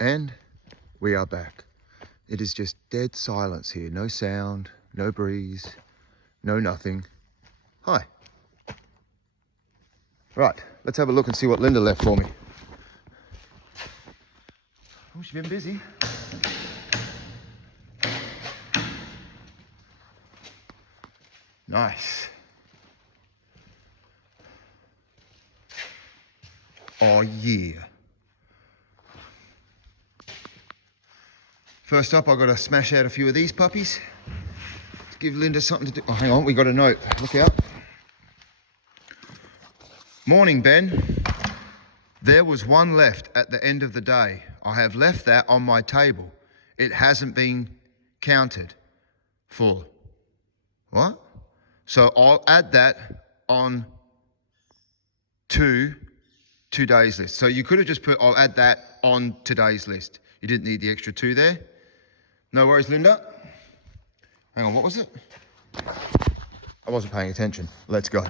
And we are back. It is just dead silence here. No sound, no breeze, no nothing. Hi. Right, let's have a look and see what Linda left for me. Oh, she's been busy. Nice. Oh yeah. First up, I've got to smash out a few of these puppies to give Linda something to do. Oh, hang on, we got a note. Look out. Morning, Ben. There was one left at the end of the day. I have left that on my table. It hasn't been counted for. What? So I'll add that on to today's list. So you could have just put, I'll add that on today's list. You didn't need the extra 2 there. No worries, Linda. Hang on, what was it? I wasn't paying attention. Let's go.